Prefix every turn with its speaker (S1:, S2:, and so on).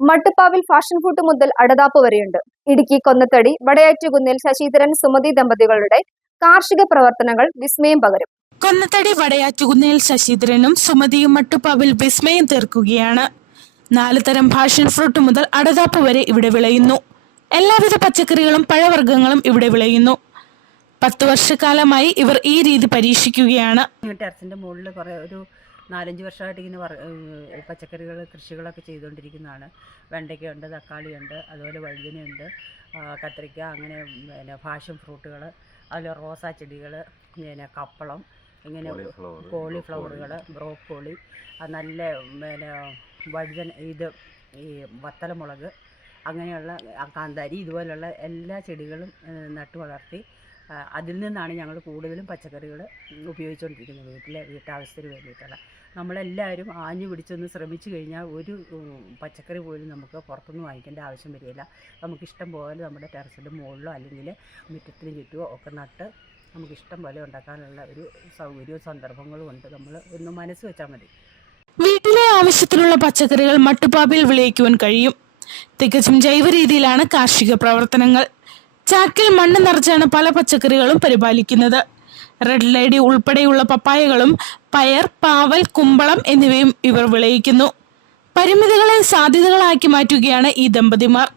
S1: മട്ടുപ്പാവിൽ fashion food മുതൽ അടതാപ്പ് വരെയുണ്ട്. ഇടുക്കി കൊന്നത്തടി വടയാറ്റുകുന്നിൽ ശശിധരൻ സുമതി ദമ്പതികളുടെ കാർഷിക പ്രവർത്തനങ്ങൾ വിസ്മയം പകരും.
S2: കൊന്നത്തടി വടയാറ്റുകുന്നേൽ ശശിധരനും സുമതിയും മട്ടുപ്പാവിൽ വിസ്മയം തീർക്കുകയാണ്. നാല് തരം ഫാഷൻ ഫ്രൂട്ട് മുതൽ അടതാപ്പ് വരെ ഇവിടെ വിളയുന്നു. എല്ലാവിധ പച്ചക്കറികളും പഴവർഗങ്ങളും ഇവിടെ വിളയുന്നു. പത്ത് വർഷക്കാലമായി ഇവർ ഈ രീതി പരീക്ഷിക്കുകയാണ്.
S3: ടെറസിന്റെ മുകളിൽ കുറെ ഒരു നാലഞ്ച് വർഷമായിട്ട് ഇങ്ങനെ വർ പച്ചക്കറികൾ കൃഷികളൊക്കെ ചെയ്തുകൊണ്ടിരിക്കുന്നതാണ്. വെണ്ടയ്ക്കയുണ്ട് തക്കാളിയുണ്ട് അതുപോലെ വഴുതനയുണ്ട് കത്തിരിക്ക അങ്ങനെ പിന്നെ ഫാഷൻ ഫ്രൂട്ടുകൾ അതുപോലെ റോസാ ചെടികൾ പിന്നെ കപ്പളം ഇങ്ങനെ കോളിഫ്ലവറുകൾ ബ്രോക്കോളി. നല്ല പിന്നെ വഴുതന ഇത് ഈ വത്തലമുളക് അങ്ങനെയുള്ള കാന്താരി ഇതുപോലുള്ള എല്ലാ ചെടികളും നട്ടു വളർത്തി അതിൽ നിന്നാണ് ഞങ്ങൾ കൂടുതലും പച്ചക്കറികൾ ഉപയോഗിച്ചുകൊണ്ടിരിക്കുന്നത് വീട്ടിലെ വീട്ടാവശ്യത്തിന് വേണ്ടിയിട്ടുള്ള നമ്മളെല്ലാവരും ആഞ്ഞു പിടിച്ചൊന്ന് ശ്രമിച്ചു കഴിഞ്ഞാൽ ഒരു പച്ചക്കറി പോലും നമുക്ക് പുറത്തുനിന്ന് വാങ്ങിക്കേണ്ട ആവശ്യം വരികയില്ല. നമുക്കിഷ്ടം പോലെ നമ്മുടെ ടെറസിന്റെ മുകളിലോ അല്ലെങ്കിൽ മുറ്റത്തിന് ചുറ്റുമോ ഒക്കെ നട്ട് നമുക്കിഷ്ടം പോലെ ഉണ്ടാക്കാനുള്ള ഒരു സൗകര്യവും സന്ദർഭങ്ങളും ഉണ്ട്. നമ്മൾ ഒന്ന് മനസ്സ് വെച്ചാൽ മതി.
S2: വീട്ടിലെ ആവശ്യത്തിനുള്ള പച്ചക്കറികൾ മട്ടുപ്പാപ്പിൽ വിളയിക്കുവാൻ കഴിയും. തികച്ചും ജൈവ രീതിയിലാണ് കാർഷിക പ്രവർത്തനങ്ങൾ. ചാക്കിൽ മണ്ണ് നിറച്ചാണ് പല പച്ചക്കറികളും പരിപാലിക്കുന്നത്. റെഡ് ലേഡി ഉൾപ്പെടെയുള്ള പപ്പായകളും പയർ പാവൽ കുമ്പളം എന്നിവയും ഇവർ വിളയിക്കുന്നു. പരിമിതികളെ സാധ്യതകളാക്കി മാറ്റുകയാണ് ഈ ദമ്പതിമാർ.